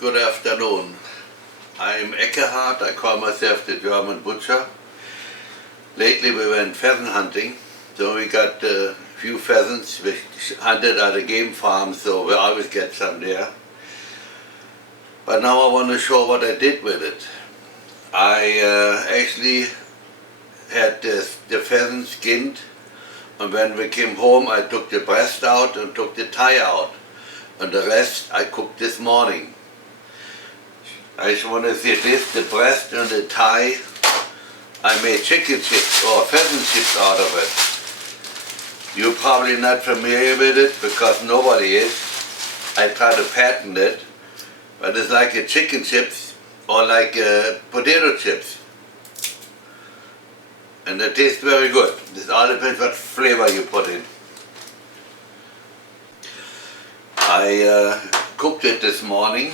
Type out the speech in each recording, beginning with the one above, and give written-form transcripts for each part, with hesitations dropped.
Good afternoon. I'm Eckkehard. I call myself the German butcher. Lately we went pheasant hunting, so we got a few pheasants. We hunted at a game farm, so we always get some there. But now I want to show what I did with it. I actually had the pheasant skinned, and when we came home I took the breast out and took the thigh out, and the rest I cooked this morning. I just want to see this, the breast and the thigh. I made chicken chips or pheasant chips out of it. You're probably not familiar with it because nobody is. I try to patent it, but it's like a chicken chips or like potato chips. And it tastes very good. This all depends what flavor you put in. I cooked it this morning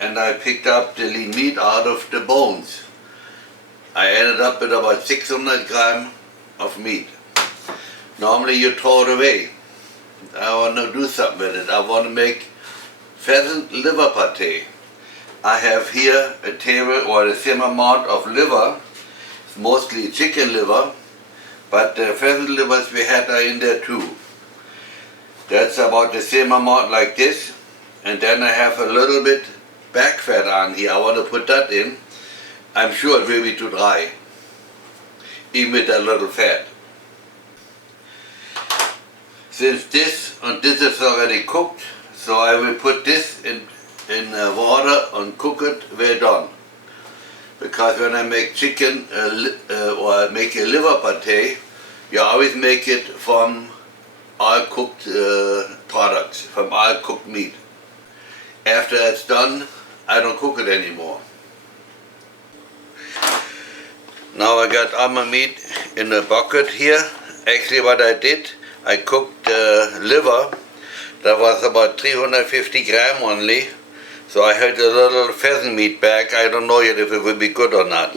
and I picked up the lean meat out of the bones. I ended up with about 600 grams of meat. Normally you throw it away. I want to do something with it. I want to make pheasant liver pate. I have here a table or the same amount of liver. It's mostly chicken liver, but the pheasant livers we had are in there too. That's about the same amount like this. And then I have a little bit back fat on here. I want to put that in. I'm sure it will be too dry, even with a little fat. Since this is already cooked, so I will put this in water and cook it well done. Because when I make chicken or make a liver pate, you always make it from all cooked products, from all cooked meat. After it's done, I don't cook it anymore. Now I got all my meat in a bucket here. Actually what I did, I cooked liver. That was about 350 grams only. So I had a little pheasant meat back. I don't know yet if it will be good or not.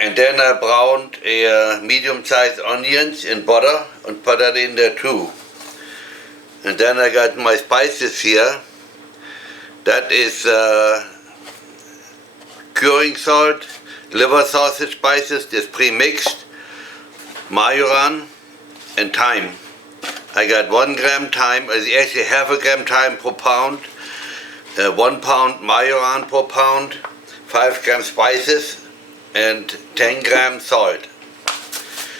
And then I browned a medium-sized onions in butter and put that in there too. And then I got my spices here. That is curing salt, liver sausage spices, this pre-mixed, majoran, and thyme. I got 1 gram thyme, actually half a gram thyme per pound, 1 pound majoran per pound, 5 gram spices, and 10 gram salt.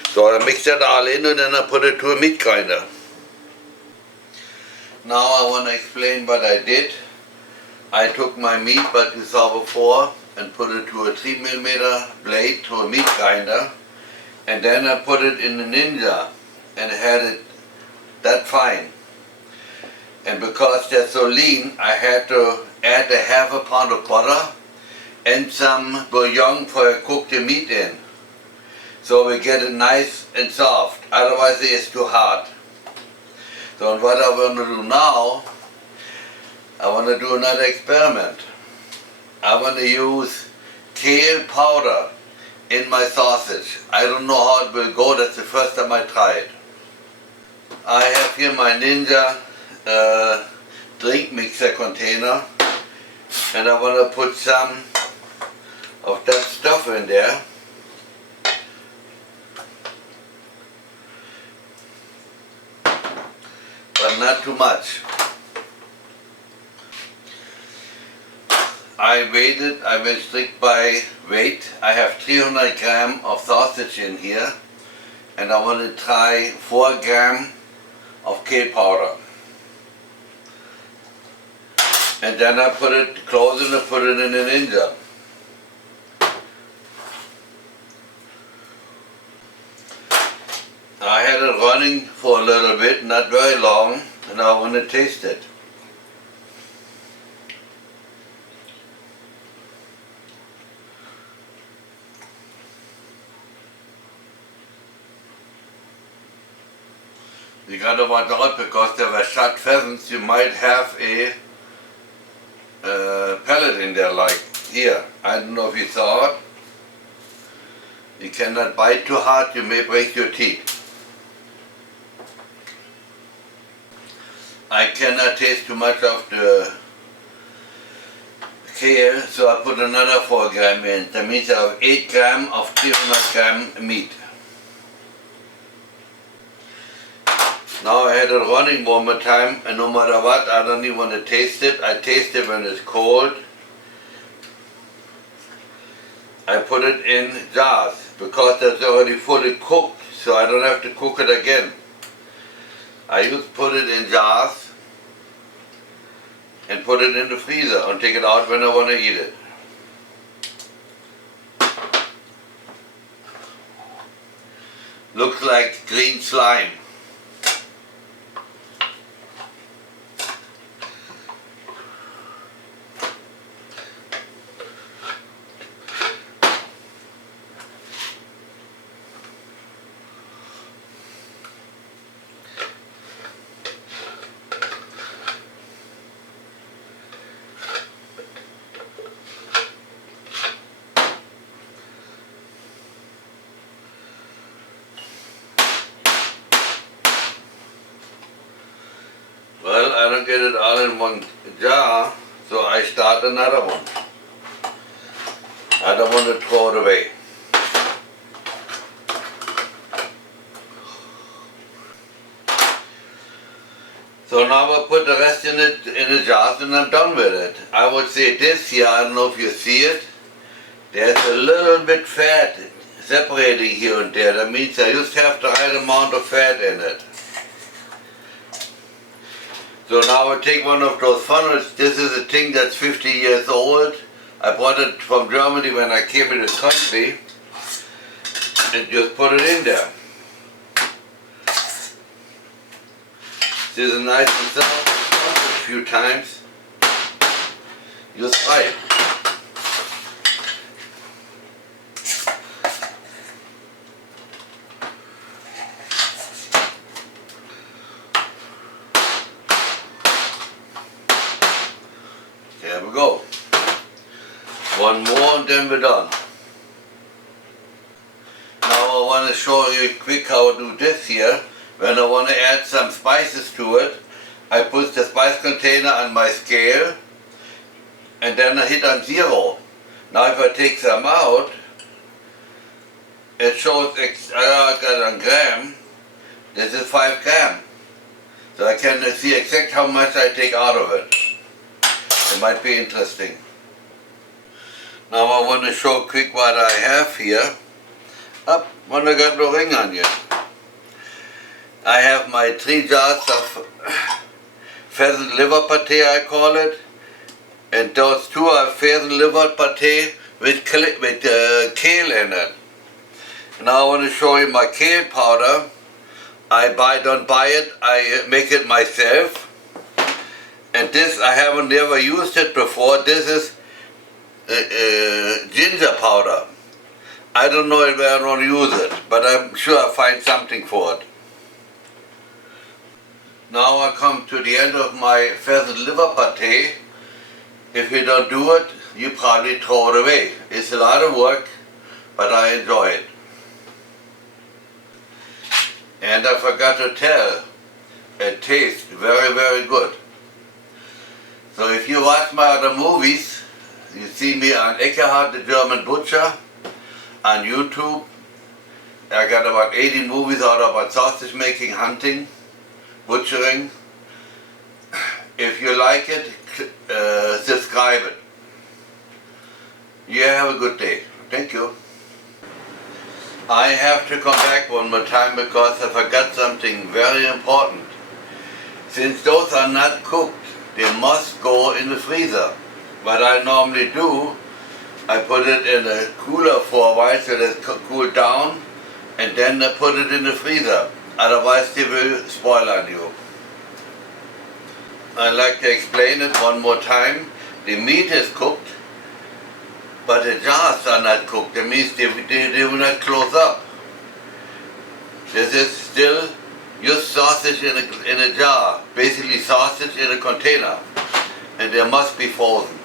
So I mix that all in and then I put it to a meat grinder. Now I want to explain what I did. I took my meat, what you saw before, and put it to a 3mm blade to a meat grinder, and then I put it in the Ninja and had it that fine. And because they're so lean, I had to add a half a pound of butter and some bouillon for I cook the meat in. So we get it nice and soft, otherwise it's too hard. So what I want to do now, I want to do another experiment. I want to use kale powder in my sausage. I don't know how it will go, that's the first time I try it. I have here my Ninja drink mixer container, and I want to put some of that stuff in there. But not too much. I went strict by weight. I have 300 grams of sausage in here, and I want to try 4 grams of kale powder. And then I put it, close it and put it in an Ninja. I had it running for a little bit, not very long, and I want to taste it. You gotta watch out because there were shot pheasants. You might have a pellet in there like here. I don't know if you saw it. You cannot bite too hard, you may break your teeth. I cannot taste too much of the scale, so I put another 4 gram in. That means I have 8 gram of 300 gram meat. Now I had it running one more time, and no matter what, I don't even want to taste it. I taste it when it's cold. I put it in jars because that's already fully cooked, so I don't have to cook it again. I just put it in jars and put it in the freezer and take it out when I want to eat it. Looks like green slime. Well, I don't get it all in one jar, so I start another one. I don't want to throw it away. So now I put the rest in the jars and I'm done with it. I would say this here, I don't know if you see it, there's a little bit fat separating here and there. That means I just have the right amount of fat in it. So now I take one of those funnels. This is a thing that's 50 years old. I bought it from Germany when I came in this country and just put it in there. This is nice and soft. A few times. Just fry it. There we go. One more and then we're done. Now I want to show you quick how I do this here. When I want to add some spices to it, I put the spice container on my scale and then I hit on 0. Now if I take some out, it shows I got a gram. This is 5 gram. So I can see exactly how much I take out of it. It might be interesting. Now I want to show quick what I have here. Up, when I got no ring on yet. I have my 3 jars of pheasant liver pate, I call it. And those 2 are pheasant liver pate with kale in it. Now I want to show you my kale powder. Don't buy it, I make it myself. And this, I haven't never used it before. This is ginger powder. I don't know if I want to use it, but I'm sure I'll find something for it. Now I come to the end of my pheasant liver pate. If you don't do it, you probably throw it away. It's a lot of work, but I enjoy it. And I forgot to tell, it tastes very, very good. So if you watch my other movies, you see me on Eckkehard, the German butcher, on YouTube. I got about 80 movies out about sausage making, hunting, butchering. If you like it, subscribe it. You have a good day. Thank you. I have to come back one more time because I forgot something very important. Since those are not cooked, they must go in the freezer. What I normally do, I put it in a cooler for a while so that it cool down, and then I put it in the freezer. Otherwise they will spoil on you. I'd like to explain it one more time. The meat is cooked, but the jars are not cooked. That means they will not close up. This is still just sausage in a jar, basically sausage in a container, and they must be frozen.